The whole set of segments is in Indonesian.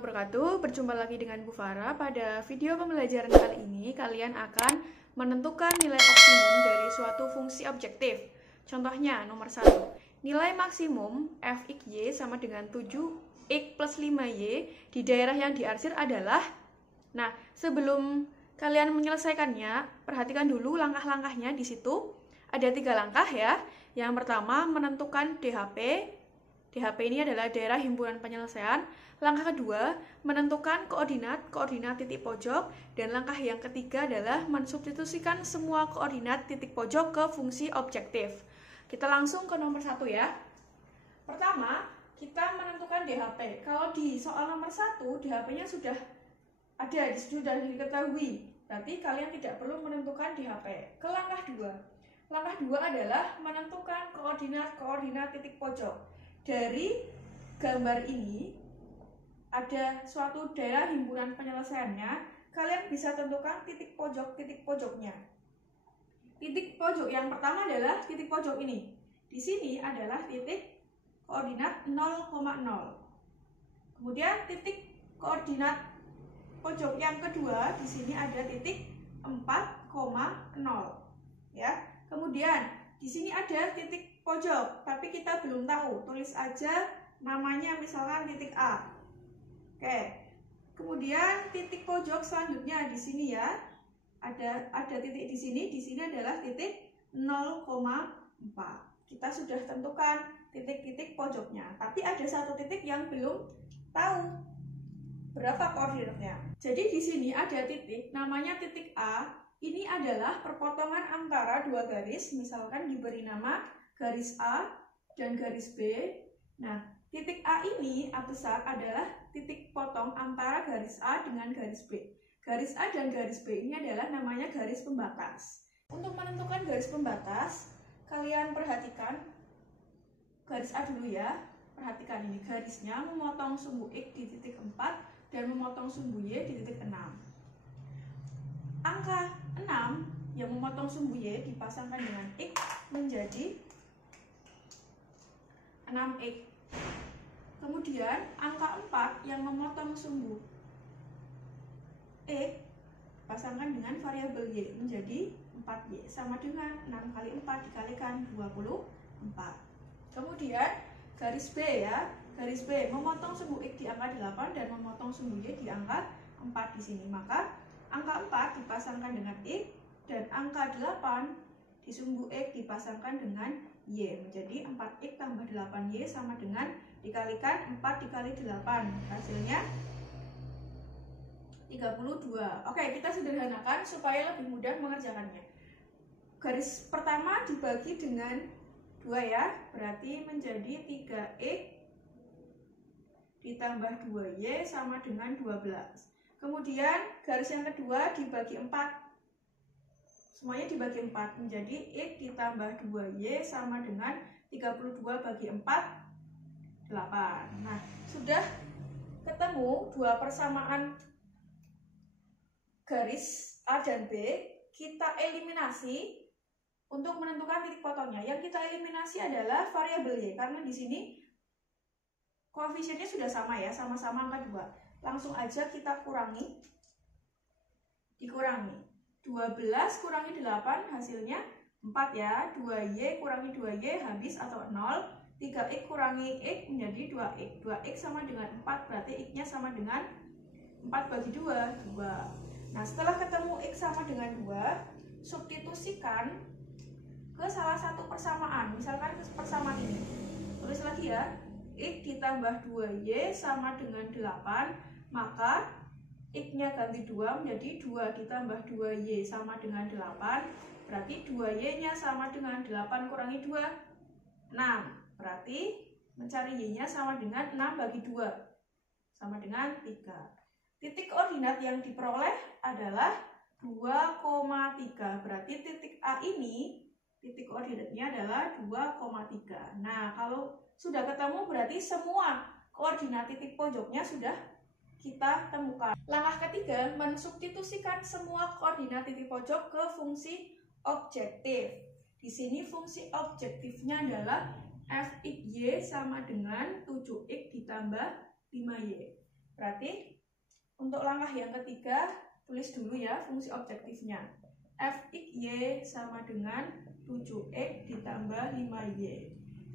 wabarakatuh. Berjumpa lagi dengan Bu Farah. Pada video pembelajaran kali ini, kalian akan menentukan nilai maksimum dari suatu fungsi objektif. Contohnya, nomor 1. Nilai maksimum f(y) sama dengan 7x plus 5y di daerah yang diarsir adalah... Nah, sebelum kalian menyelesaikannya, perhatikan dulu langkah-langkahnya di situ. Ada 3 langkah ya. Yang pertama, menentukan DHP. DHP ini adalah daerah himpunan penyelesaian. Langkah kedua, menentukan koordinat titik pojok. Dan langkah yang ketiga adalah mensubstitusikan semua koordinat titik pojok ke fungsi objektif. Kita langsung ke nomor 1 ya. Pertama, kita menentukan DHP. Kalau di soal nomor 1, DHP-nya sudah ada, sudah diketahui. Berarti kalian tidak perlu menentukan DHP. Ke langkah 2. Langkah 2 adalah menentukan koordinat titik pojok. Dari gambar ini ada suatu daerah himpunan penyelesaiannya, kalian bisa tentukan titik pojoknya. Titik pojok yang pertama adalah titik pojok ini. Di sini adalah titik koordinat 0,0. Kemudian titik koordinat pojok yang kedua di sini ada titik 4,0 ya. Kemudian di sini ada titik pojok, tapi kita belum tahu. Tulis aja namanya misalkan titik A. Oke. Kemudian titik pojok selanjutnya di sini ya. Ada titik di sini adalah titik 0,4. Kita sudah tentukan titik-titik pojoknya, tapi ada satu titik yang belum tahu berapa koordinatnya. Jadi di sini ada titik namanya titik A. Ini adalah perpotongan antara dua garis, misalkan diberi nama garis A dan garis B. Nah, titik A ini, A besar, adalah titik potong antara garis A dengan garis B. Garis A dan garis B ini adalah namanya garis pembatas. Untuk menentukan garis pembatas, kalian perhatikan garis A dulu ya. Perhatikan ini, garisnya memotong sumbu X di titik 4 dan memotong sumbu Y di titik 6. Angka 6 yang memotong sumbu Y dipasangkan dengan X menjadi 6X. Kemudian angka 4 yang memotong sumbu X pasangkan dengan variabel Y menjadi 4Y, sama dengan 6 kali 4 dikalikan 24. Kemudian garis B ya, garis B memotong sumbu X di angka 8 dan memotong sumbu Y di angka 4 di sini. Maka angka 4 dipasangkan dengan X dan angka 8 di sumbu X dipasangkan dengan Y menjadi 4X tambah 8Y sama dengan dikalikan 4 dikali 8, hasilnya 32. Oke, kita sederhanakan supaya lebih mudah mengerjakannya. Garis pertama dibagi dengan 2 ya, berarti menjadi 3X ditambah 2Y sama dengan 12. Kemudian garis yang kedua dibagi 4. Semuanya dibagi 4 menjadi X ditambah 2Y sama dengan 32 bagi 4, 8. Nah, sudah ketemu dua persamaan garis A dan B, kita eliminasi untuk menentukan titik potongnya. Yang kita eliminasi adalah variabel Y, karena di sini koefisiennya sudah sama ya, sama-sama angka 2. Langsung aja kita kurangi. Dikurangi 12 kurangi 8 hasilnya 4 ya. 2Y kurangi 2Y habis atau 0. 3X kurangi X menjadi 2X. 2X sama dengan 4, berarti X-nya sama dengan 4 bagi 2, 2. Nah, setelah ketemu X sama dengan 2, substitusikan ke salah satu persamaan. Misalkan persamaan ini. Tulis lagi ya. X ditambah 2Y sama dengan 8, maka X-nya ganti 2 menjadi 2 ditambah 2Y sama dengan 8, berarti 2Y-nya sama dengan 8 kurangi 2, 6. Berarti mencari Y-nya sama dengan 6 bagi 2, sama dengan 3. Titik koordinat yang diperoleh adalah 2,3. Berarti titik A ini, titik koordinatnya adalah 2,3. Nah, kalau sudah ketemu berarti semua koordinat titik pojoknya sudah kita temukan. Langkah ketiga, mensubstitusikan semua koordinat titik pojok ke fungsi objektif. Di sini fungsi objektifnya adalah fxy sama dengan 7x ditambah 5y. Berarti untuk langkah yang ketiga, tulis dulu ya fungsi objektifnya. Fx sama dengan 7x ditambah 5y.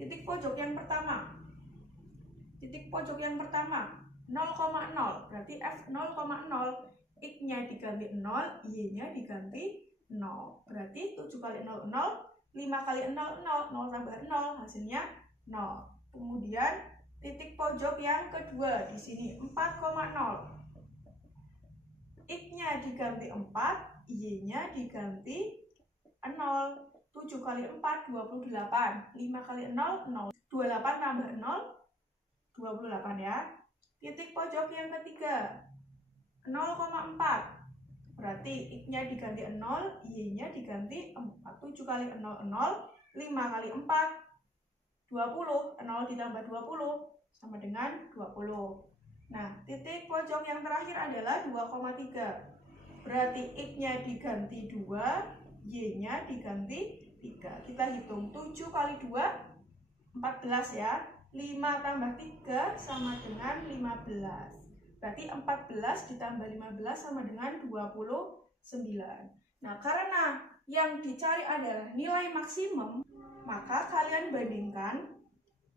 Titik pojok yang pertama. 0,0. Berarti F 0,0. X-nya diganti 0, Y-nya diganti 0. Berarti 7 kali 0, 0. 5 kali 0, 0. 0 tambah 0, hasilnya 0. Kemudian titik pojok yang kedua di sini 4,0. X-nya diganti 4, Y-nya diganti 0. 7 kali 4, 28. 5 kali 0, 0. 28 tambah 0, 28 ya. Titik pojok yang ketiga 0,4. Berarti X-nya diganti 0, Y-nya diganti 4. 7 kali 0, 0. 5 kali 4, 20. 0 ditambah 20 sama dengan 20. Nah, titik pojok yang terakhir adalah 2,3. Berarti X-nya diganti 2, Y-nya diganti 3. Kita hitung 7 kali 2, 14 ya. 5 tambah 3 sama dengan 15. Berarti 14 ditambah 15 sama dengan 29. Nah, karena yang dicari adalah nilai maksimum, maka kalian bandingkan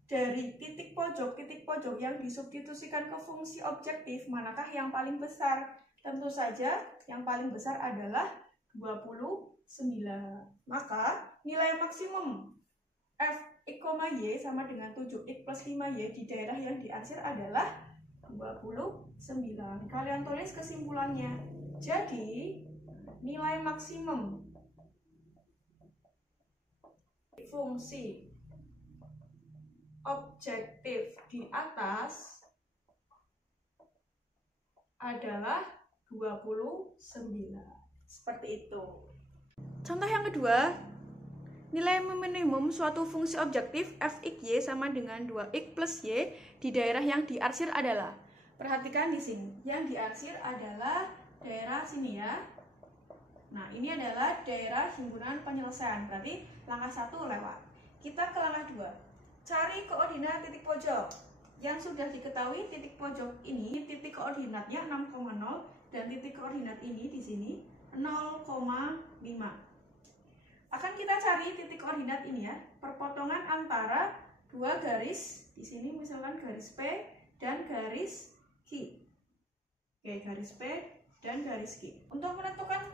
dari titik pojok yang disubstitusikan ke fungsi objektif, manakah yang paling besar? Tentu saja yang paling besar adalah 29. Maka nilai maksimum Fx, Y sama dengan 7x plus 5y di daerah yang diarsir adalah 29. Kalian tulis kesimpulannya. Jadi, nilai maksimum fungsi objektif di atas adalah 29. Seperti itu. Contoh yang kedua, nilai minimum suatu fungsi objektif fxy sama dengan 2x plus y di daerah yang diarsir adalah. Perhatikan di sini, yang diarsir adalah daerah sini ya. Nah, ini adalah daerah himpunan penyelesaian. Berarti langkah 1 lewat. Kita ke langkah 2. Cari koordinat titik pojok. Yang sudah diketahui titik pojok ini, titik koordinatnya 6,0 dan titik koordinat ini di sini 0,5. Akan kita cari titik koordinat ini ya, perpotongan antara dua garis, di sini misalkan garis P dan garis Q. Oke, garis P dan garis Q. Untuk menentukan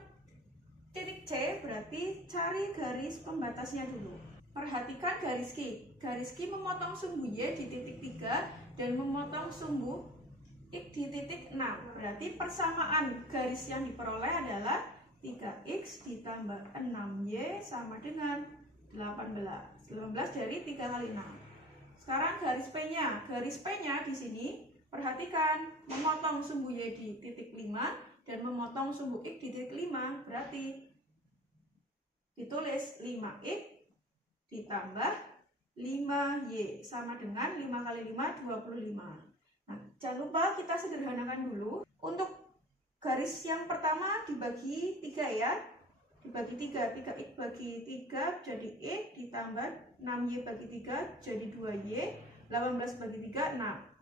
titik C, berarti cari garis pembatasnya dulu. Perhatikan garis Q. Garis Q memotong sumbu Y di titik 3 dan memotong sumbu X di titik 6. Berarti persamaan garis yang diperoleh adalah 3x ditambah 6y sama dengan 18. 18 dari 3 kali 6. Sekarang garis P-nya. Garis P-nya di sini, perhatikan, memotong sumbu y di titik 5 dan memotong sumbu x di titik 5. Berarti ditulis 5x ditambah 5y sama dengan 5 kali 5, 25. Nah, jangan lupa kita sederhanakan dulu. Untuk garis yang pertama dibagi 3 ya. Dibagi 3, 3x bagi 3 jadi x ditambah 6y bagi 3 jadi 2y, 18 bagi 3, 6.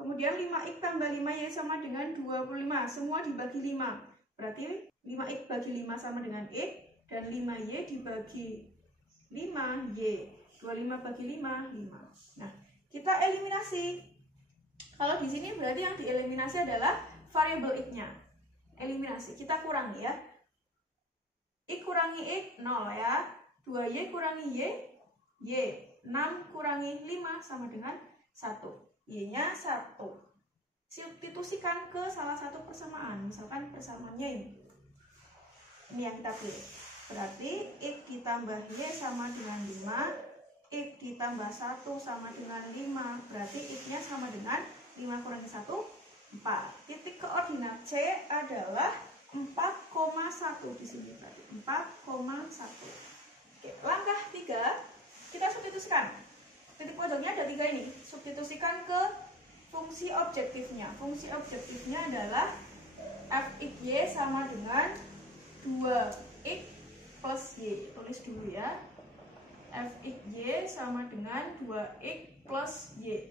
Kemudian 5x tambah 5y sama dengan 25, semua dibagi 5. Berarti 5x bagi 5 sama dengan x, dan 5y dibagi 5y. 25 bagi 5, 5. Nah, kita eliminasi. Kalau di sini berarti yang dieliminasi adalah variabel x-nya. Eliminasi, kita kurangi ya. X kurangi x, 0 ya. 2y kurangi y, y. 6 kurangi 5 sama dengan 1. Y-nya 1. Substitusikan ke salah satu persamaan. Misalkan persamaannya ini. Ini yang kita pilih. Berarti x ditambah y sama dengan 5. X ditambah 1 sama dengan 5. Berarti x-nya sama dengan 5 kurangi 1, 4. Titik koordinat C adalah 4,1 di sini berarti 4,1. Oke, langkah 3 kita substitusikan. Titik pojoknya ada 3 ini. Substitusikan ke fungsi objektifnya. Fungsi objektifnya adalah fxy sama dengan 2x plus y. Tulis dulu ya. Fxy sama dengan 2x plus y.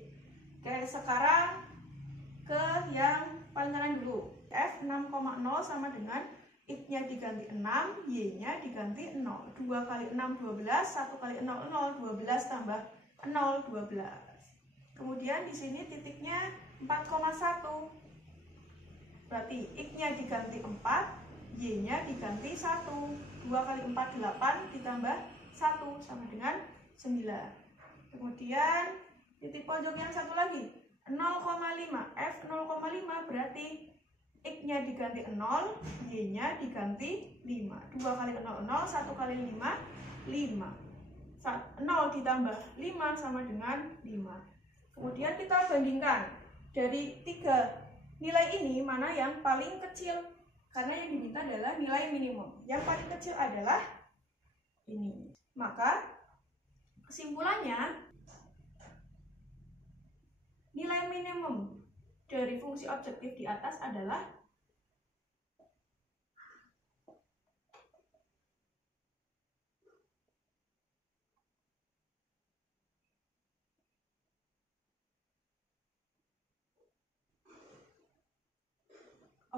Oke, sekarang ke yang paling kanan dulu. F 6,0 sama dengan X-nya diganti 6, Y-nya diganti 0. 2 kali 6, 12. 1 kali 0, 0. 12 tambah 0, 12. Kemudian di sini titiknya 4,1. Berarti X-nya diganti 4, Y-nya diganti 1. 2 kali 4, 8. Ditambah 1 sama dengan 9. Kemudian titik pojok yang satu lagi 0,5. F 0,5 berarti X-nya diganti 0, Y-nya diganti 5. 2 kali 0, 0. 1 kali 5, 5. 0 ditambah 5 sama dengan 5. Kemudian kita bandingkan dari 3 nilai ini mana yang paling kecil. Karena yang diminta adalah nilai minimum. Yang paling kecil adalah ini. Maka kesimpulannya nilai minimum dari fungsi objektif di atas adalah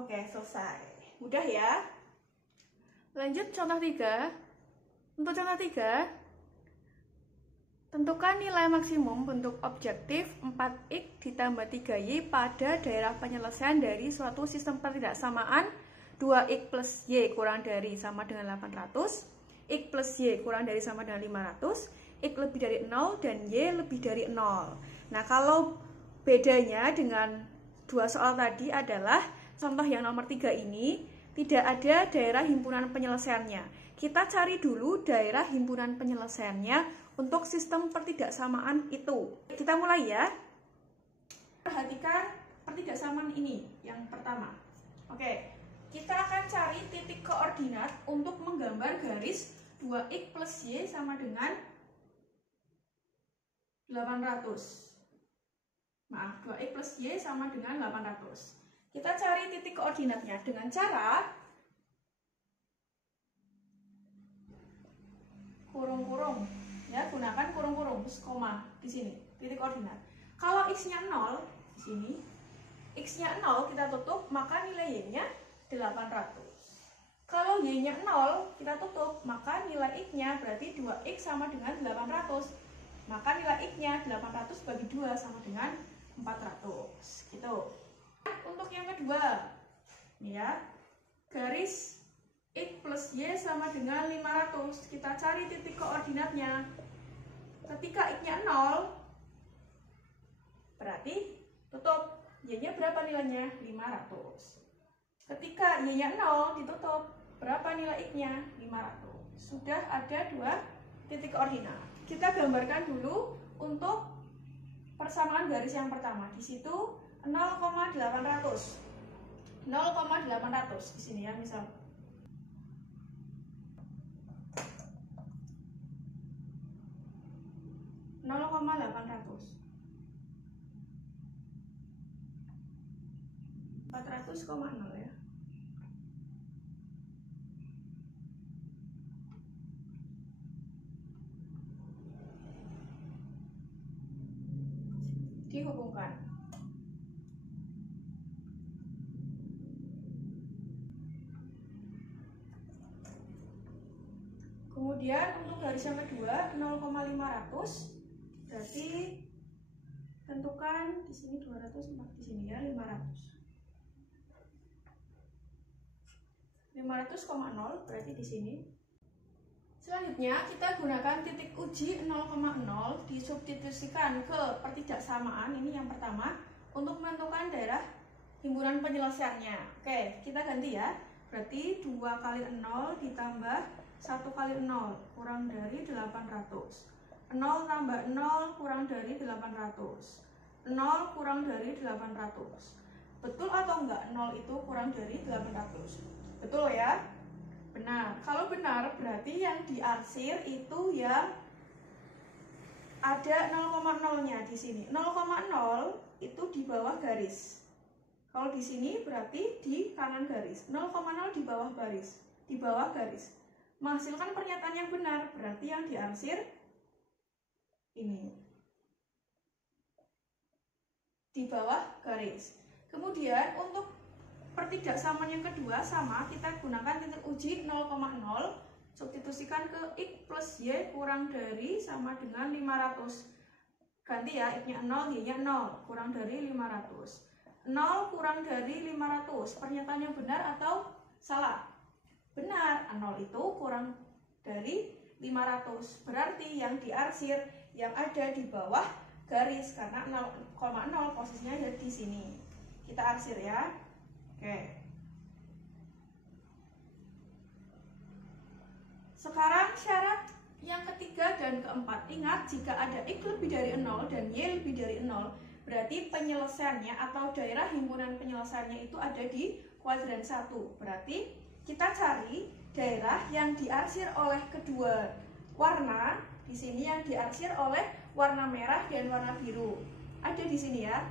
oke, selesai. Mudah ya. Lanjut contoh 3. Untuk contoh 3, tentukan nilai maksimum bentuk objektif 4x ditambah 3y pada daerah penyelesaian dari suatu sistem pertidaksamaan 2x plus y kurang dari sama dengan 800, x plus y kurang dari sama dengan 500, x lebih dari 0 dan y lebih dari 0. Nah, kalau bedanya dengan dua soal tadi adalah contoh yang nomor 3 ini tidak ada daerah himpunan penyelesaiannya. Kita cari dulu daerah himpunan penyelesaiannya untuk sistem pertidaksamaan itu. Kita mulai ya. Perhatikan pertidaksamaan ini yang pertama. Oke, kita akan cari titik koordinat untuk menggambar garis 2x plus y sama dengan 800. Maaf, 2x plus y sama dengan 800. Kita cari titik koordinatnya dengan cara kurung-kurung. Ya, gunakan kurung-kurung, koma di sini, titik koordinat. Kalau x-nya 0 di sini, x-nya 0 kita tutup, maka nilai y-nya 800. Kalau y-nya 0 kita tutup, maka nilai x-nya berarti 2x sama dengan 800. Maka nilai x-nya 800 bagi 2 sama dengan 400. Gitu. Untuk yang kedua, ya, garis x plus y sama dengan 500. Kita cari titik koordinatnya. Ketika x-nya 0, berarti tutup. Y-nya berapa nilainya? 500. Ketika y-nya 0, ditutup. Berapa nilai x-nya? 500. Sudah ada dua titik koordinat. Kita gambarkan dulu untuk persamaan garis yang pertama. Di situ 0,800. 0,800 di sini ya, misal. (0,800) 400,0 ya. Dihubungkan. Kemudian untuk garis yang kedua 0,500 berarti tentukan di sini 200, di sini ya 500. 500,0 berarti di sini. Selanjutnya kita gunakan titik uji 0,0 disubstitusikan ke pertidaksamaan ini yang pertama untuk menentukan daerah himpunan penyelesaiannya. Oke, kita ganti ya. Berarti 2 kali 0 ditambah 1 kali 0 kurang dari 800. 0 tambah 0 kurang dari 800. 0 kurang dari 800. Betul atau enggak 0 itu kurang dari 800? Betul ya? Benar. Kalau benar berarti yang diarsir itu yang ada 0,0-nya di sini. 0,0 itu di bawah garis. Kalau di sini berarti di kanan garis. 0,0 di bawah garis. Di bawah garis. Menghasilkan pernyataan yang benar. Berarti yang diarsir ini. Di bawah garis. Kemudian untuk pertidaksamaan yang kedua sama, kita gunakan titik uji 0,0, substitusikan ke X plus Y kurang dari sama dengan 500. Ganti ya, X-nya 0, Y-nya 0, kurang dari 500. 0 kurang dari 500, pernyataan yang benar atau salah? Benar, 0 itu kurang dari 500. Berarti yang diarsir yang ada di bawah garis, karena 0,0 posisinya ada di sini. Kita arsir ya. Oke. Sekarang syarat yang ketiga dan keempat. Ingat, jika ada X lebih dari 0 dan Y lebih dari 0, berarti penyelesaiannya atau daerah himpunan penyelesaiannya itu ada di kuadran 1. Berarti kita cari daerah yang diarsir oleh kedua warna. Di sini yang diarsir oleh warna merah dan warna biru. Ada di sini ya.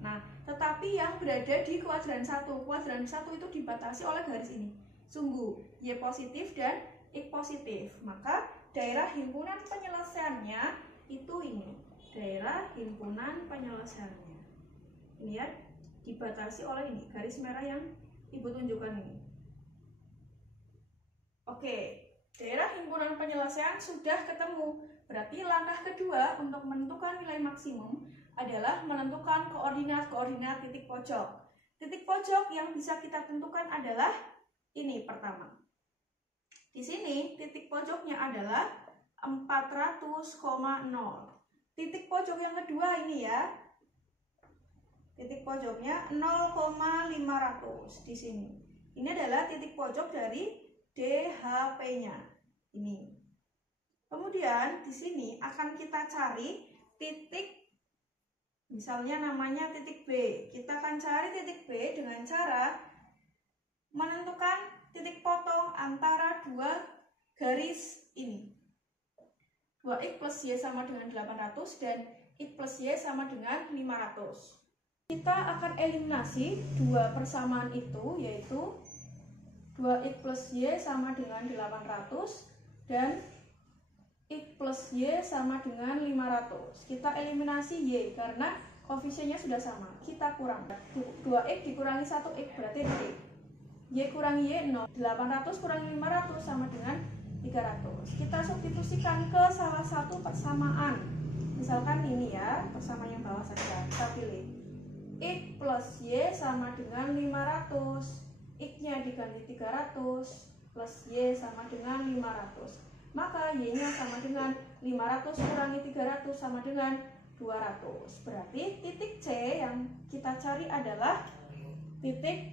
Nah, tetapi yang berada di kuadran 1. Kuadran 1 itu dibatasi oleh garis ini. Sungguh, Y positif dan X positif. Maka daerah himpunan penyelesaiannya itu ini. Daerah himpunan penyelesaiannya. Ini ya, dibatasi oleh ini, garis merah yang Ibu tunjukkan ini. Oke, daerah himpunan penyelesaian sudah ketemu. Berarti langkah kedua untuk menentukan nilai maksimum adalah menentukan koordinat-koordinat titik pojok. Titik pojok yang bisa kita tentukan adalah ini pertama. Di sini titik pojoknya adalah 400,0. Titik pojok yang kedua ini ya. Titik pojoknya 0,500 di sini. Ini adalah titik pojok dari DHP-nya. Ini. Kemudian di sini akan kita cari titik, misalnya namanya titik B. Kita akan cari titik B dengan cara menentukan titik potong antara dua garis ini. 2X plus Y sama dengan 800 dan X plus Y sama dengan 500. Kita akan eliminasi dua persamaan itu, yaitu 2X plus Y sama dengan 800 dan X plus Y sama dengan 500. Kita eliminasi Y karena koefisiennya sudah sama. Kita kurang. 2X dikurangi 1X berarti titik. Y kurangi Y 0. 800 kurangi 500 sama dengan 300. Kita substitusikan ke salah satu persamaan. Misalkan ini ya, persamaan yang bawah saja. Kita pilih X plus Y sama dengan 500. X-nya diganti 300 plus Y sama dengan 500. Maka Y-nya sama dengan 500 kurangi 300 sama dengan 200. Berarti titik C yang kita cari adalah titik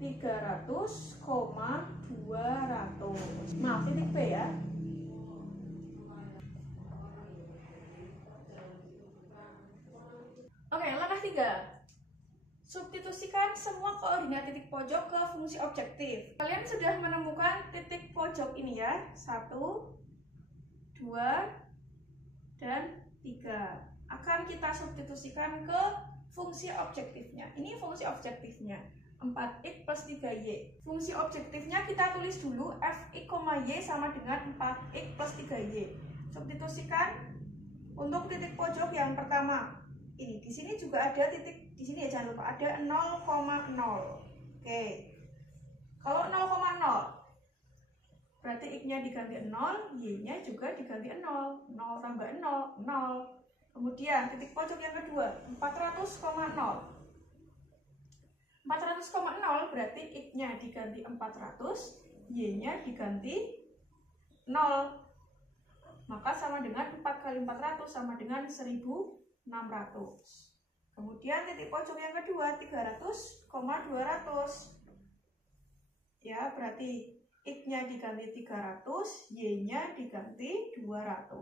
300,200. Maaf, titik B ya. Oke, langkah 3. Substitusikan semua koordinat titik pojok ke fungsi objektif. Kalian sudah menemukan titik pojok ini ya. 1, 2, dan 3. Akan kita substitusikan ke fungsi objektifnya. Ini fungsi objektifnya. 4X plus 3Y. Fungsi objektifnya kita tulis dulu, Fx, Y sama dengan 4X plus 3Y. Substitusikan untuk titik pojok yang pertama. Ini di sini juga ada titik, di sini ya jangan lupa ada 0,0. Oke. Kalau 0,0 berarti X-nya diganti 0, Y-nya juga diganti 0. 0 tambah 0, 0. Kemudian titik pojok yang kedua, 400,0. 400,0 berarti X-nya diganti 400, Y-nya diganti 0. Maka sama dengan 4 kali 400 sama dengan 1600. Kemudian titik pojok yang kedua, 300,200. Ya, berarti X-nya diganti 300, Y-nya diganti 200.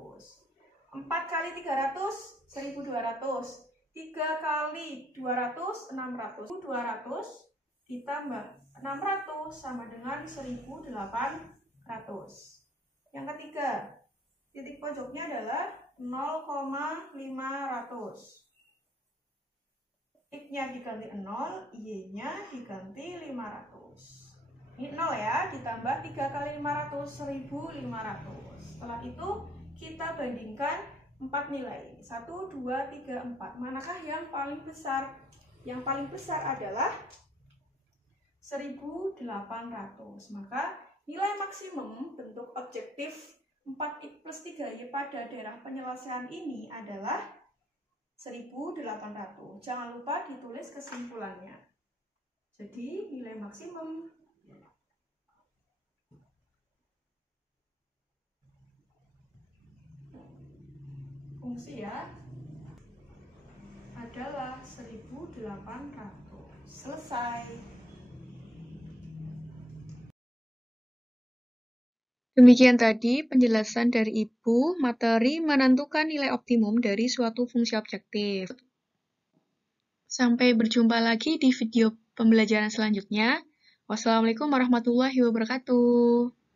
4 kali 300, 1200. 3 kali 200, 600. 200 ditambah 600 sama dengan 1800. Yang ketiga, titik pojoknya adalah 0,500. X-nya diganti 0, Y-nya diganti 500. Ini 0 ya, ditambah 3 kali 500, 1500. Setelah itu kita bandingkan 4 nilai. 1, 2, 3, 4. Manakah yang paling besar? Yang paling besar adalah 1.800. Maka nilai maksimum bentuk objektif 4x+3y pada daerah penyelesaian ini adalah 1.800. Jangan lupa ditulis kesimpulannya. Jadi nilai maksimum fungsi ya adalah 1.800. Selesai. Demikian tadi penjelasan dari Ibu materi menentukan nilai optimum dari suatu fungsi objektif. Sampai berjumpa lagi di video pembelajaran selanjutnya. Wassalamualaikum warahmatullahi wabarakatuh.